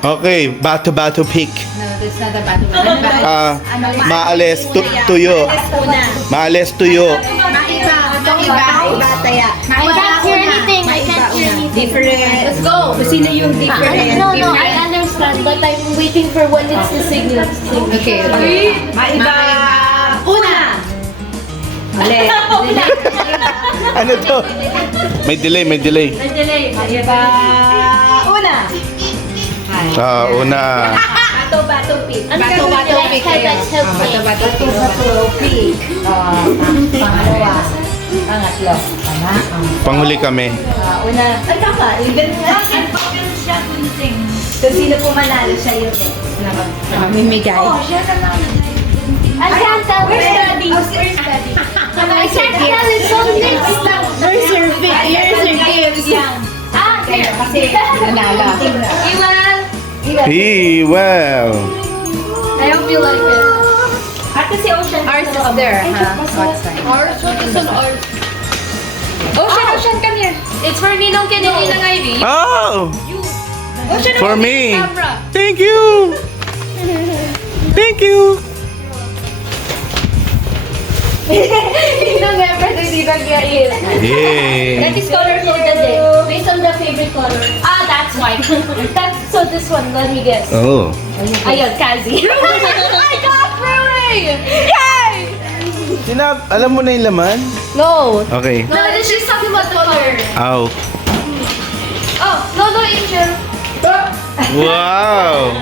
Okay, bato-bato pick. No, that's not a bato. Maalis tuyo. Maalis tuyo. Maiba taya. I can't hear anything. I can't hear anything. Different. Let's go. Sino yung different? No, I understand, but I'm waiting for when it's the signal. Okay. Maiba. Una. Ulit. Ano to? May delay. Maiba. Una. Una. Bato pick. Bato pick kayo. Bato pick. Pangalawa. Pangatlo. Tama? Panghuli kami. Una. Ay, tama. Ganun nga. Kung sino po manalo siya yun eh. Mamimigay. I can't tell. Where's Daddy? Where's Daddy? I can't tell. It's so next. Where's your gift? Here's your gift. Ah, Kaya kasi nanalo. Well. I hope you like it. Ate si Ocean. Ours is there, ha? Outside. Ours? What is an ours? Ocean, come here. It's for Ninong Ken and Ninang Ivy. Oh! Ocean, For me. Camera. Thank you. Thank you. Ninong ever the Ninang Yael. Yeah. That is color coded eh. Based on the favorite color. Ah, that's white. So this one, let me guess. Oh. Ayun, Kazi. I got Ruling! Yay! Alam mo na yung laman? No. Okay. No, she's talking about the color. Ow. Oh, no, Angel. Wow.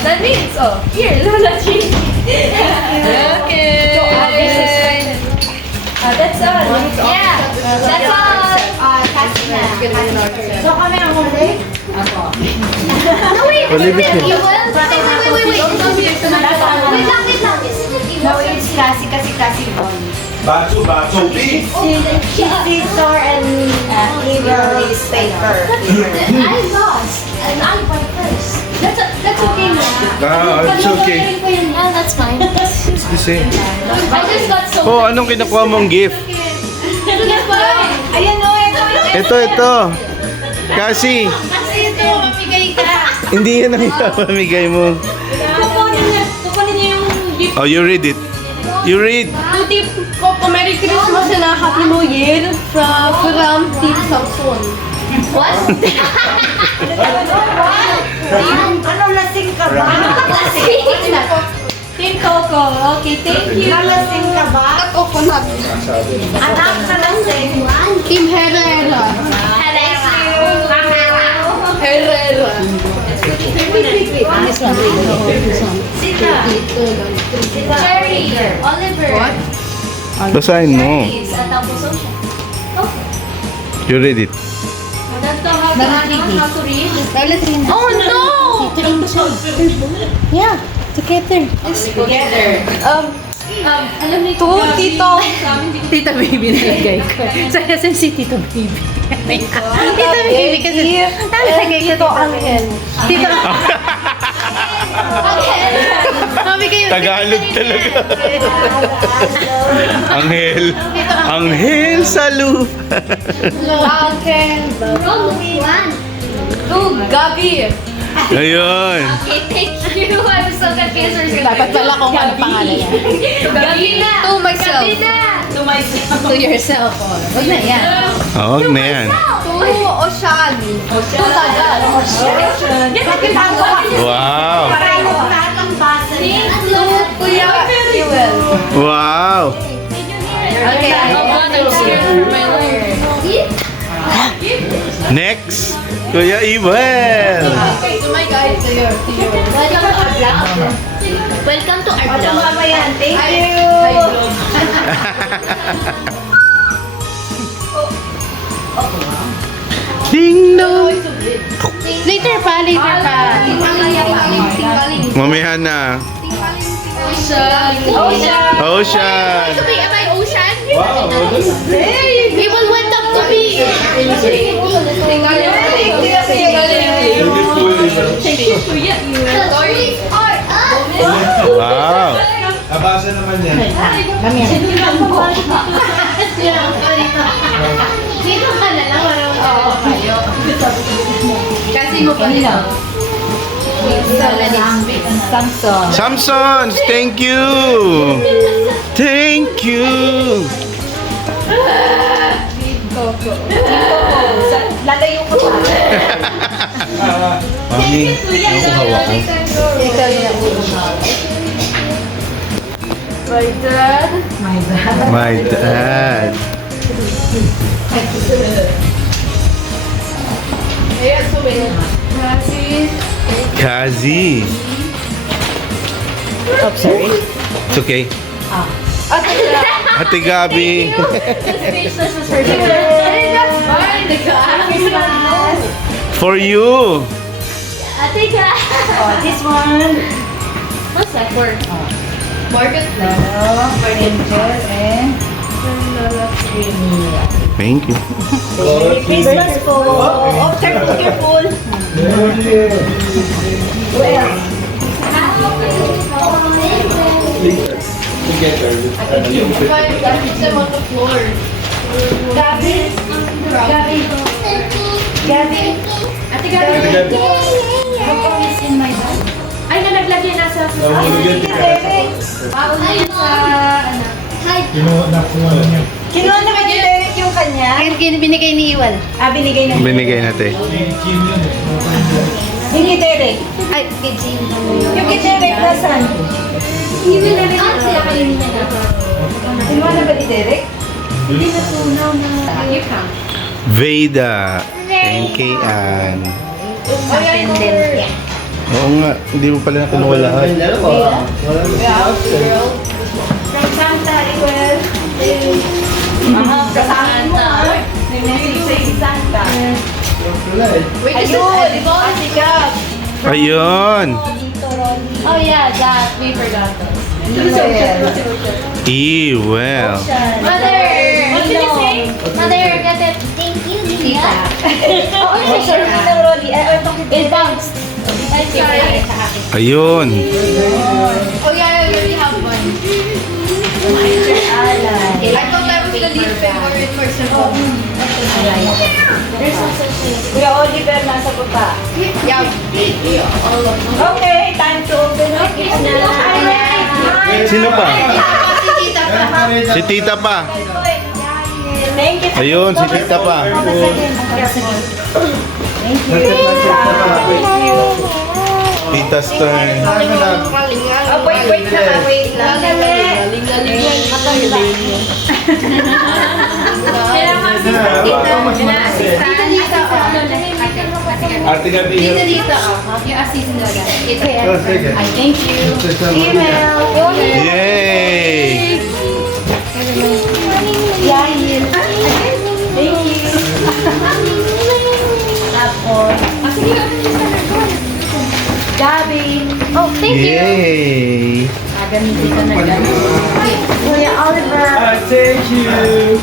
That means, here, Lola G. Okay. That's all. Yeah, that's all. So kami ang huli? No, wait, Believe it you me. will? Wait. Wait lang. Isn't it No, you? it's kasi Bonnie. Bato pick. Victor and Evil is paper. I lost, and I won first. That's okay, It's okay. Yeah, that's fine. It's the same. I just got so. Oh, anong kinukuha mong gift? Ayan o, Ito. Kasi, Kasi ito, mamigay ka. hindi yan ang ipapamigay mo. Kukunin niya yung gift. Oh, you read it. You read. Team Merry Christmas and a Happy New Year from Team Samson. What? Ano lasing ka ba? Team Coco. Okay, thank you. Nalasing ka ba? Coconut. Anak na lasing. Team Herrera. Herrera. This one. Cherry. Oliver. What? Basahin mo. You read it. Oh no! Yeah, together. Alam niyo Tita Baby nalagay ko. Kasi si Tito Baby. Tito Baby kasi nalagay ko. Tito Angel. Tito Mami kayo. Tagalog talaga. Anghel sa lupa. Angel. Gabi. Ayun. Okay, thank you. I'm so confused. Dapat pala kung ano pangalan niya. Gabi na. To myself. Gabi na. To yourself. Huwag na yan. Huwag na yan. To Oshan. To Tagal. Wow. Lahat ng basa niya. To Kuya Fuel. Wow. Okay. Next, Kuya Iwel. To my guys, to your. Welcome to our Ito vlog. mamayan. Thank you. Ding dong. Later pa. Mamaya na. Ocean. Ocean. To be, am I Ocean? Wow. He will went up to me. Wow. Nabasa naman yan. Dito ka na lang, parang kayo. Sabihin mo kanina. Samsung. Samsons, thank you. Thank you. Lalayo ko pa. Mami, yung hawak ko. Ikaw yung My dad. My dad. Ayan, so wait. Francis. Kazi. Oh, sorry. It's okay. Ate Gabi. For you. Oh, this one. What's that for? Market. Angel and Thank you. Merry Christmas po. Oh, careful. Five, put them on the floor. Gabi. Ate Gabi. Mag-promise in my bag. Ay, nalaglagyan na sa Pauna yun sa, ano. Kinuha na ba ni Derek yung kanya? Binigay ni Iwan. Binigay na. Binigay natin. Hindi Derek. Ay, kay Jean. Yung kay Derek nasan? Iwan na rin sila kayo niya na. Kinuha na ba ni Derek? Hindi na tunaw na. Here come. Veda. Thank you, Ann. Oo nga, hindi mo pala nakuha lahat. From Santa, Iwel. Kasama mo ah. May message sa si Santa. Wait, ayun! Ate Gab. Ayun. Oh yeah, that. We forgot those. Well. Mother! What did you say? Mother, get it. Thank you, Tita. Oh, sorry, Tita Rolly. It bounced. I'm sorry. Ayun. Oh yeah, I already have one. I thought that was the least favorite person. There's also Kuya Oliver, nasa baba. Yeah. Okay, time to open up. Sino pa? Si Tita pa. Si Tita pa. Thank you. Ayun, si Tita pa. Thank you. Tita's turn. Oh, wait lang. Wait lang. Ate Gabi. Tita Lita. Yung assistant talaga. Thank you. Email. Yay! Yahin. Thank you. Tapos, Gabi. Oh, thank you. Yay! Gamitin ko na gano'n. Kuya Oliver. Thank you.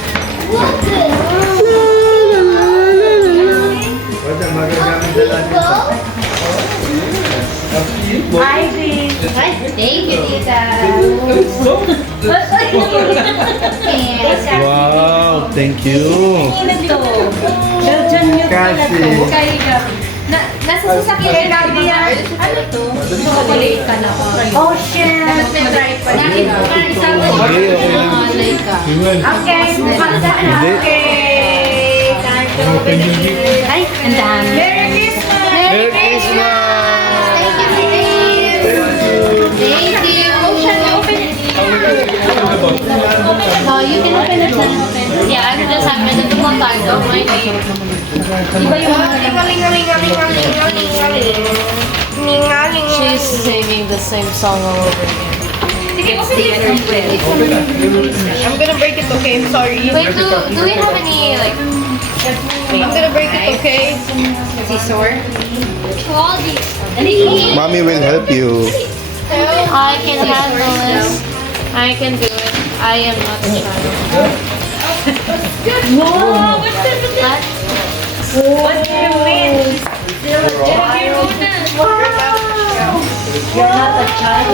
Ivy. Thank you, Tita. Wow, thank you. Belgian milk pala to. Kay Gabi. Nasa sasakyan na Gabi yan. Ano to? Chocolate ka na. Ocean. Dapat may bright pa. Okay, okay lang. Okay, bukas na. Hindi. Okay. Time to open the gift. Ay, ang dami. Merry Christmas! Merry Christmas! Thank you. Ocean, open it. Oh, you can open it then. Yeah, I just have it in one time. Don't mind me. Iba yung She's singing the same song all over again. I'm gonna break it, okay? I'm sorry. Wait, do we have any, like, I'm gonna break it, okay? scissor? Mommy will help you. I can handle this. I can do it. I am not a child. Wow! What's this? What? What do you mean? Still a child? You're not a child.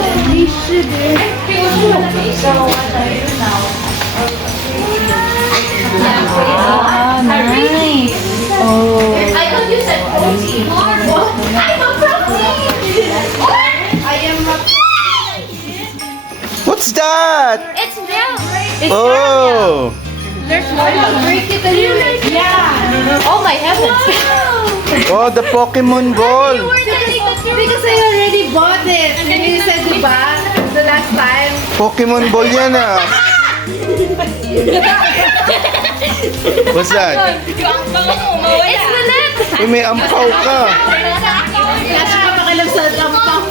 So what are you now? Yeah, Ah, nice. Oh. I thought you said 14. What's that? It's milk. Oh! There's more. Break it and you like. Yeah. Oh my heavens. Oh, the Pokemon ball! Because I already bought it. And you said, diba? The last time. Pokemon ball yan ah! What's that? It's the net. Uy, may ampaw ka! Kasi papakilam sa lampang.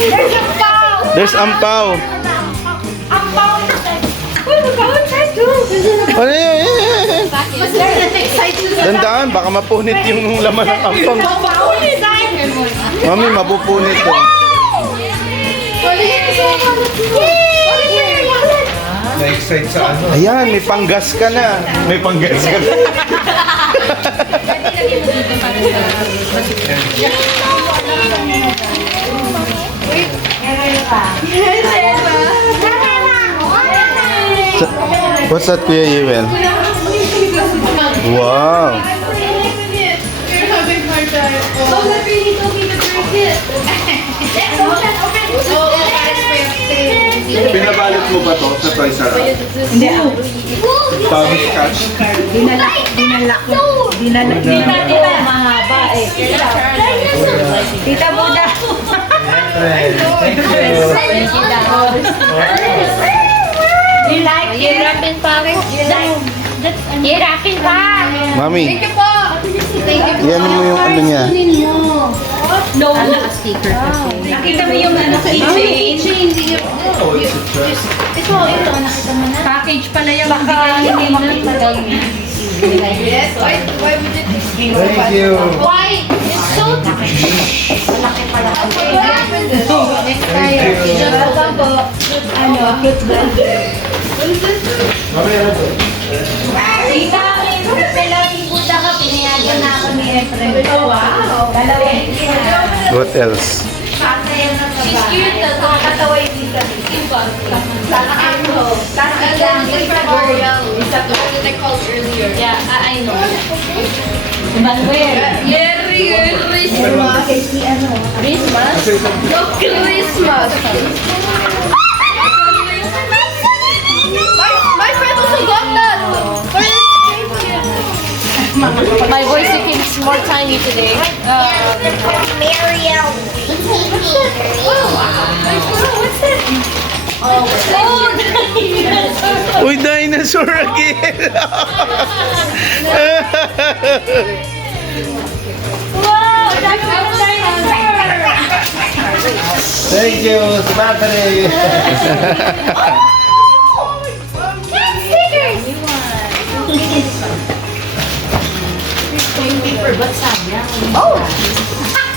There's a bow. There's ampaw! Ano yun? Mas excited sa Dandaan, baka mapunit yung laman ng ampaw. Mami, mapupunit to. Na-excite sa ano? Ayan, may panggas ka na. May panggas ka na. What's that, Kuya Yewel? Wow! You're having hard time. Oh, that really told me to break it. Let's open. Oh, guys, wait. Pinabalot mo ba to sa Toys R Us? Thomas Catch? Tita, mahaba eh. Tita Buda. You like it? Hirapin pa rin. Hirapin pa. Mami, Thank you po. Thank you po. yan mo yung ano niya. No. Naka-sticker kasi. Nakita mo yung ano sa keychain? Ito, nakita mo na. Package pala yung bigay ni Mama. Yes. Why would it be so Thank you. Why? It's so malaki pala. What happened this? Next tayo. Fruit bag. Tita, may pelati buta ka. Pinayagan na ako ni Efren. Oh, wow. What else? She's cute. Nakakatawa yung tita. I called earlier. Yeah, I know. Manuel. Christmas. Christmas? No, Christmas. My friend also got that. My voice became more tiny today. Mariel. What's that? Uy, dinosaur again! Wow! That's a dinosaur! Thank you, Smakari! Cat stickers! Oh!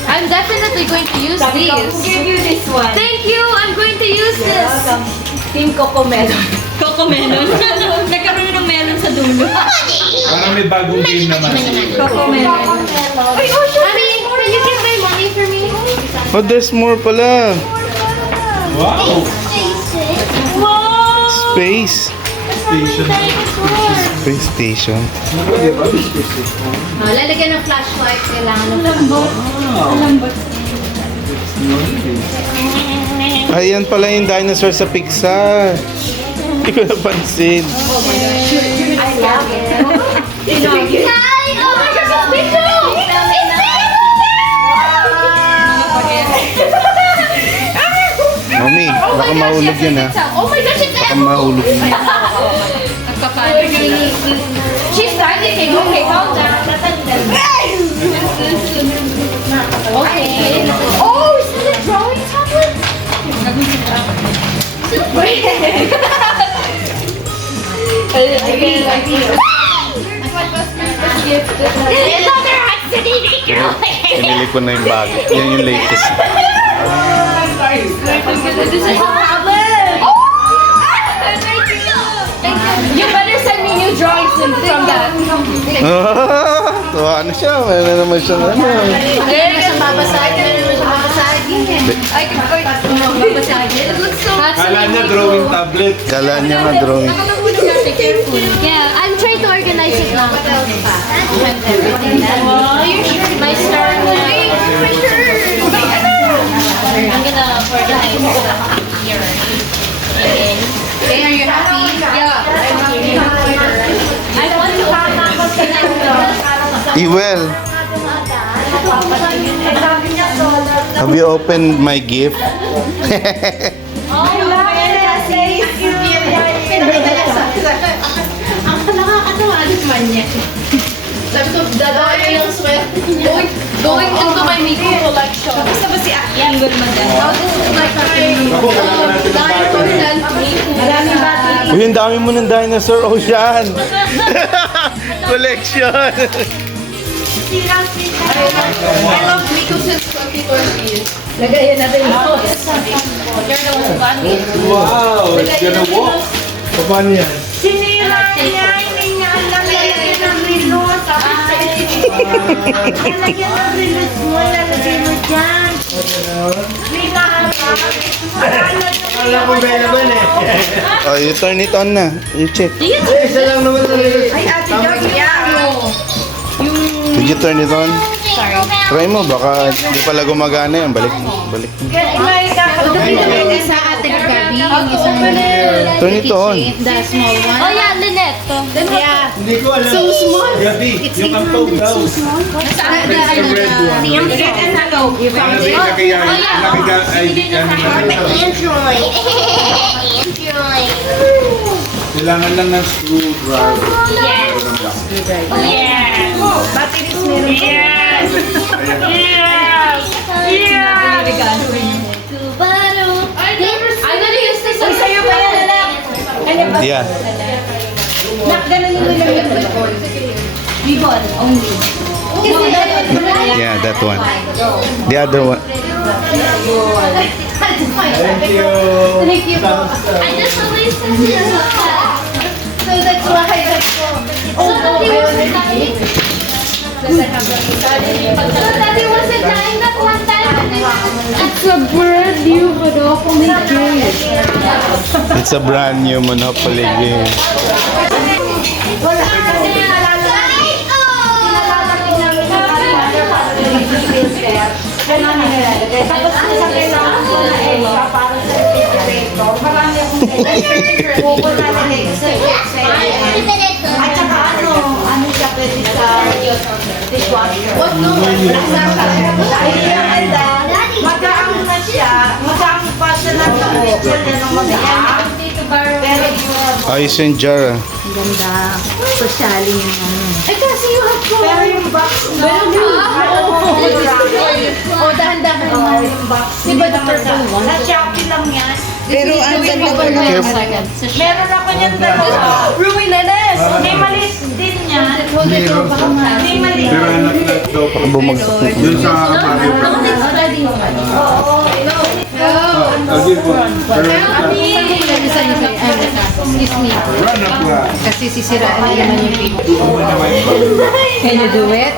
I'm definitely going to use Who these. gave you this one? Thank you! I'm going to use this! Team Coco Melon. Coco Melon? Nagkaroon na ng melon sa dulo. Parang may bagong game naman. Coco Melon. Mommy, can you give my money for me? Oh, there's more pala. Wow! Wow! Space. Space station. Lalagyan ng flashlight. Kailangan ng Ayan pala yung dinosaur sa Pixar. Hindi ko napansin. Hi! Oh my gosh, it's big too! Mami, baka mahulog yun ha. Oh my gosh, it's Baka mahulog yun. She's panicking. Okay, calm down. Okay. Oh, is that a drawing tablet? It's other hats to Pinili ko na yung bag. Yan yung latest. This is a tablet. You better send me new drawings from that. Tuwa na siya. Meron naman siya ano. Meron siyang babasagin. Meron siyang babasagin. Ay, babasagin. It looks so Kala niya drawing tablet. Kala niya nga drawing. Yeah, I'm trying to organize it now. What else pa? My star. My shirt. I'm gonna organize here. Iwel, have you opened my gift? Ang nakakatawa, alis man niya. Sabi ko, dadaan ko yung sweat. Going into my makeup collection. Basta ba si Akian Gulmadan? Now, this is like my 9% Maraming battery. Uy, ang dami mo ng dinosaur, Ocean! Collection! I love Miko since 2020. Lagayan natin yung You're the one who got me. Wow, it's gonna walk. Paano yan? Sinira niya, hindi niya alam lalagyan ng relo. Sabi sa lalagyan ng relo mo, lalagyan mo dyan. Alam ko ba naman eh. Oh, you turn it on na. You check. Isa lang naman talaga. Ay, ate Jackie, Did you turn it on? Try mo, baka di pala gumagana yan. Balik mo. Balik mo. Yung isa ate Gabi, yung isang Turn it on. the small one. Oh yeah, Lynette. Yeah. Hindi ko alam. So small. Gabi, It's yung ang tone daw. Yung get and hello. You found it? Android. Android. Kailangan lang ng screwdriver. Batteries meron pa. I'm gonna use this one. Sa'yo ba yan, anak? Yeah. Nak, ganun yung nilagyan mo. Ribbon, only. Yeah, that one. The other one. Thank you. Thank you po. I just always said this. So that's why that's So Daddy wasn't dying. So Daddy wasn't dying that one time. It's a brand new Monopoly game. It's a brand new Monopoly game. wala kasi nilalagay namin tapos sa kailangan ko na extra para sa refrigerator. Marami akong kailangan natin extra. At saka ano siya pwede sa dishwasher. What no? Dahil yung handa, magaang na siya, magaang pa siya ng loob. Yan ang magaang. Pero yung Ayos yung jar. Ang ganda. Socialing yung ano. ay kasi you have to. Pero yung box no. O, dahan-dahan mo. Yung box. Diba the purple one? Sa Shopee lang yan. Pero ang ganda ko na yung second. Meron ako niyan dalawa. Ruinenes! May maliit din yan. May maliit. Pero anak na daw pag bumagsak. Yun sa Mario Excuse me. Kasi sisiraan na naman yung picture. Can you do it?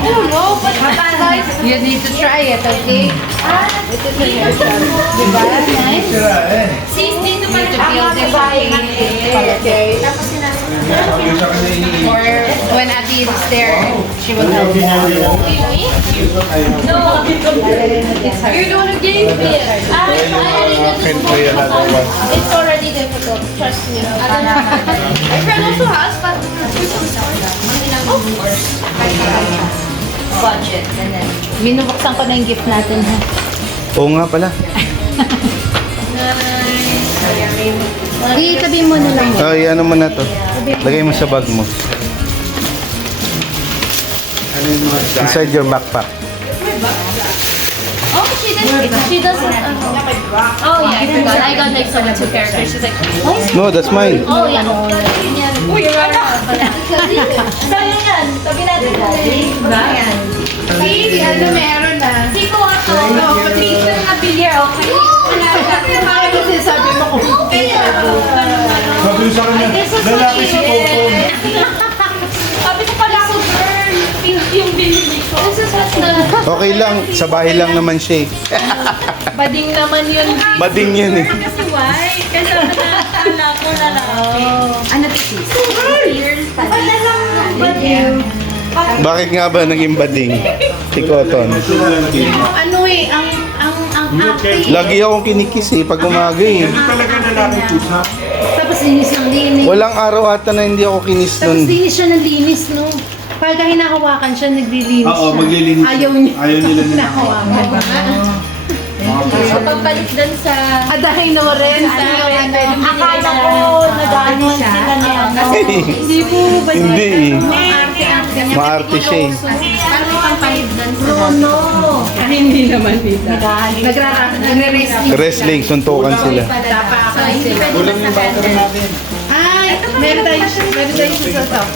I don't know, but You need to try it, okay? Diba? Nice? Sis, dito pa rin To build it, okay? Or when Ati is there, she will help you. you're the one who gave me it. It's already difficult. Trust me. My friend also has, but Budget. And then, Binubuksan ko na yung gift natin, ha? Oo nga pala. Di, tabi mo na lang. Ay, ano mo na to? Lagay mo sa bag mo. Inside your backpack. Oh, she doesn't. Oh yeah, I forgot. I got like someone two characters. She's like, No, that's mine. oh yeah. sa'yo yan. Sabi natin. Yan. Si, ano meron na? Si Koto. Picture na bilyar, okay? Kasi sabi mo kung Sabi sa kanya, lalaki si Coco. sabi ko pala ako, girl, pink yung binili ko. This is what's the. Okay lang, sa bahay lang naman siya eh. Bading naman yun. Bading yan eh. Kasi white. Kasi nakakala ko lalaki. ano tisis? Wala lang yung bading. Bakit nga ba naging bading? Si Cotton. Ano eh, ang ate. Lagi akong kinikis eh, pag umaga eh. Tapos linis ng linis. Walang araw ata na hindi ako kinis Tapos nun. linis siya ng linis, no? Pag hinahawakan siya, naglilinis Oo, siya. maglilinis siya. Ayaw niya. Ayaw nila na Hinahawakan. Papalit dun sa... Dino rin. Akala ko nag-ano sila na yan. Hindi po. Hindi eh. Arte-arte. Maarte siya eh. Paano papalit dun sa... No. Hindi naman dito. Nagre-wrestling. Wrestling, suntukan sila. Tapakan Hindi sila. pwede sa natin. Ay, meron tayo susunod.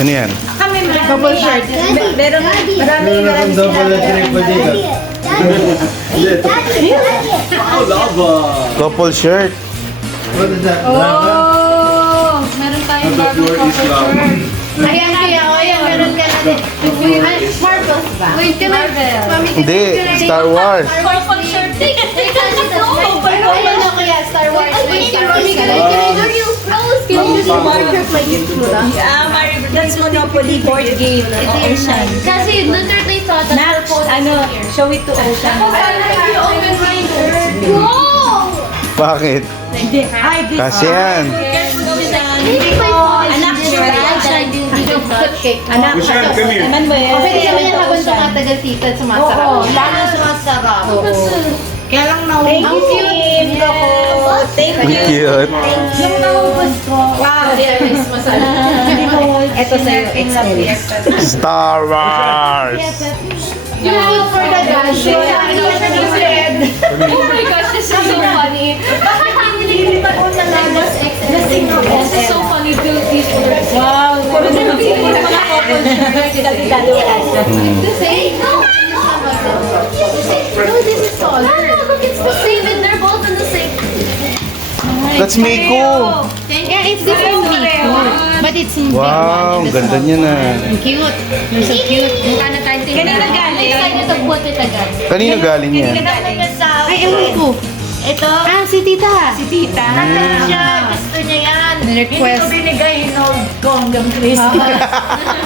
Ano yan? Bubble shirt. Meron marami Meron daw pala triple dito. Couple shirt. What is that? Oh! Meron tayong bagong cover. Ayan, kuya. Ayan, meron ka na. Marbles ba? Wait, can I... Mami, Hindi, Star Wars. Purple shirt. Take it off. Ayan na kuya, Star Wars. Wait, Mami, can I do you froze? Can you do Butterfly gift mo lang. That's Monopoly board game. Ocean. Kasi the third I thought that Next, purple is ano, here. show it to Ocean. you open Grindr. Wow! Bakit? Ay, this Kasi yan. Anak, Anak, Manuel. Pwede kami yan habang tumatagal tita at sumasarap. Oo, lalo sumasarap. Kaya lang naubos. Thank you, Kim. Thank Ang you. cute. Yung naubos ko. Wow. Ito sa'yo, experience. Star Wars. You look for the dance. Oh my gosh, this is so funny. This is so funny to these words. Wow. Puro na mga couple shirt. Say no. No, this is taller. No, look, it's the same and they're both in the same. That's Miko. Yeah, it's different Miko. But it's in Wow, ganda niya na. Cute. You're so cute. Mukha na tayo tingnan. I'm excited to put it again. Kanino galing yan? Ay, ewan ko. Ito. Ah, si tita. Si tita. Nandun siya. Gusto niya yan. Request. Hindi ko binigay. Hinold ko hanggang Christmas.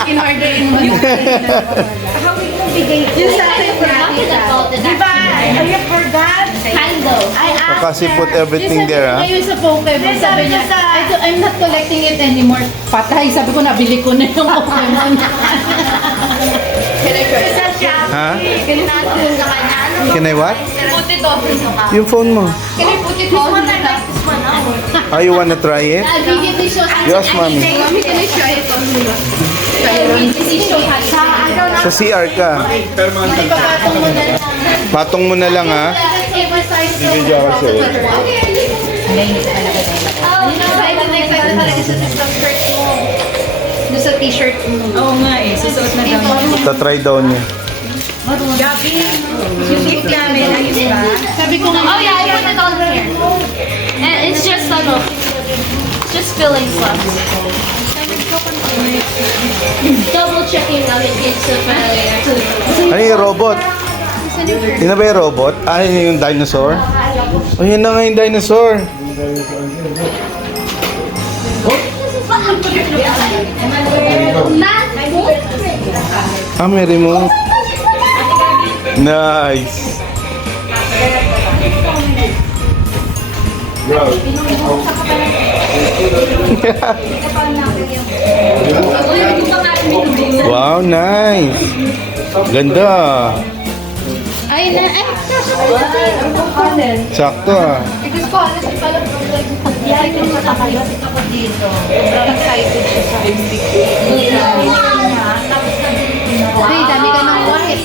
In-orderin mo. Hawig mo bigay ko. Yung sa akin, Diba? I forgot. Handle. Kasi put everything there, ha? Ngayon sa Pokemon, sabi niya, I'm not collecting it anymore. Patay, sabi ko, nabili ko na yung Pokemon. Isa siya. Ha? Pinatulong sa kanya. Can I what? Put it off. Yung phone mo. Can I put it on? Oh, you wanna try it? Immediately show Yes, mommy. Mami, can I try it on me? Immediately show Sa CR ka. Ipapatong mo na lang. Patong mo na lang, ha? Bibigyan ako sa'yo. Excited talaga sa t-shirt mo. Doon sa t-shirt mo. Oo nga eh. Susuot na daw niya. Ta-try daw niya. Gabi, yung gift namin, ayos ba? Sabi ko nga, Oh yeah, I put it on here. And it's just it's just filling slots. Double checking now it gets to Ano yung robot? Yun na ba yung robot? Ah, yun yung dinosaur? Oh, yun na nga yung dinosaur. Ah, may remote. Nice. Wow, nice. Ganda. ay na, ay, Sakto ah. ay, dami ka ng white.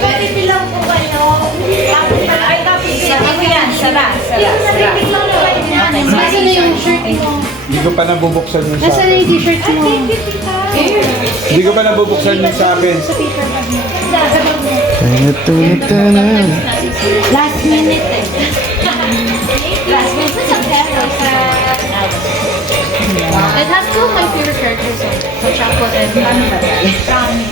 Pwede bilang ko kayo. Ay, tapos ako yan. Sara. Nasaan na yung shirt mo? Hindi ko pa nabubuksan yun sa Nasaan na akin. yung t-shirt mo? Hindi ko pa nabubuksan yun sa akin. Last minute eh. Last minute. It's a pero It has two of my favorite characters. So chocolate and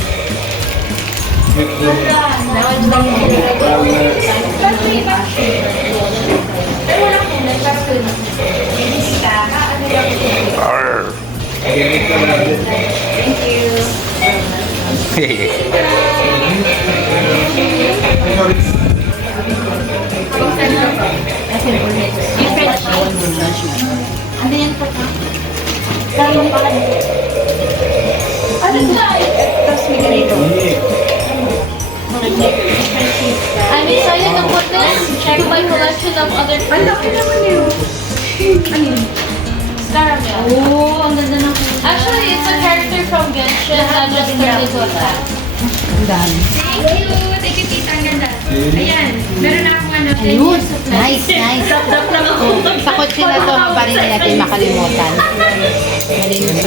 Arr. Ano yan po? Tapos may ganito. I'm excited to put this to my collection of other Ang laki naman yun. Ano yun? caramel. Oo, ang ganda ng Actually, it's a character from Genshin that just turned into a cat. Ang dami. Thank you, tita. Ang ganda. Ayan. Meron na akong ano. Ayun, nice, nice. Sa kotse na to, pa rin natin makalimutan.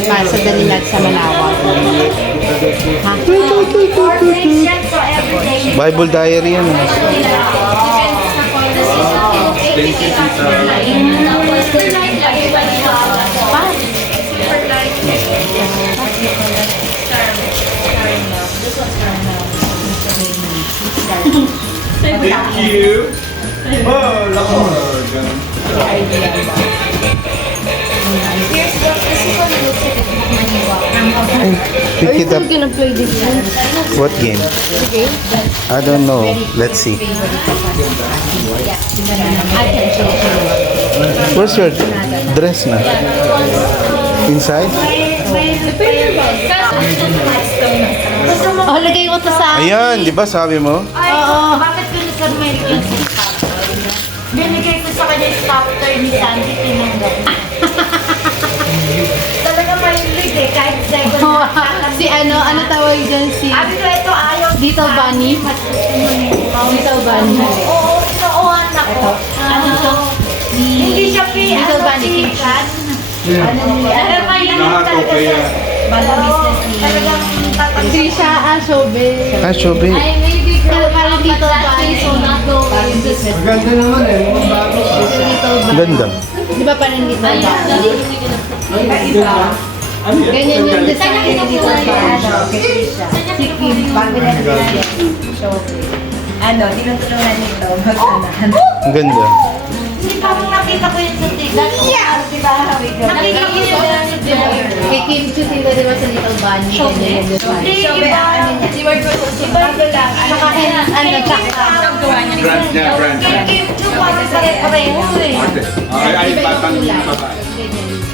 Para sa Danimat sa Manawag. Ha? So everyday. Bible diary yan. Thank you. Oh, lako. Ganun. Here's what this is what it looks like. Pick it up. gonna play this game? What game? I don't know. Let's see. Where's your dress na? Inside? Oh, lagay ko to sa... Ayan, di ba sabi mo? Ay, bakit ko nasa American yung stopper niya? Binigay ko sa kanya yung stopper ni Sandy, tinanggap. Talaga mahilig eh, kahit second Si ano tawag dyan? Si Sabi ko, ito ayaw. Little Bunny? Little Bunny. Oo, oo, anak ko. Ano to? Hindi siya Little Bunny. sikat. Ano niya? Nakakaw kaya. Talagang Hindi siya Shobe. Ah, Shobe. I may be growing Parang up, but Little that Bunny. face will not go away. Maganda naman eh. Mukhang bago. Little Bunny. Ganda. Di ba parang Little Ayun, Bunny? that's really gonna Ano yan? Ganyan yung design ni Little Bunny. si Kim, bago na niya. Ano, tinutulungan nito. Mag-anahan. Ang ganda. Hindi parang nakita ko yun sa TikTok. Yeah! Diba? Nakita ko yun sa TikTok. Kay Kim Chu sila di ba sa Little Bunny? Ganyan yung design. Hindi, iba. Bago lang. Saka ano, tsaka Brand niya, brand niya. Kim Chu, parang pare-pareho eh. Ay, batang babae. ganyan.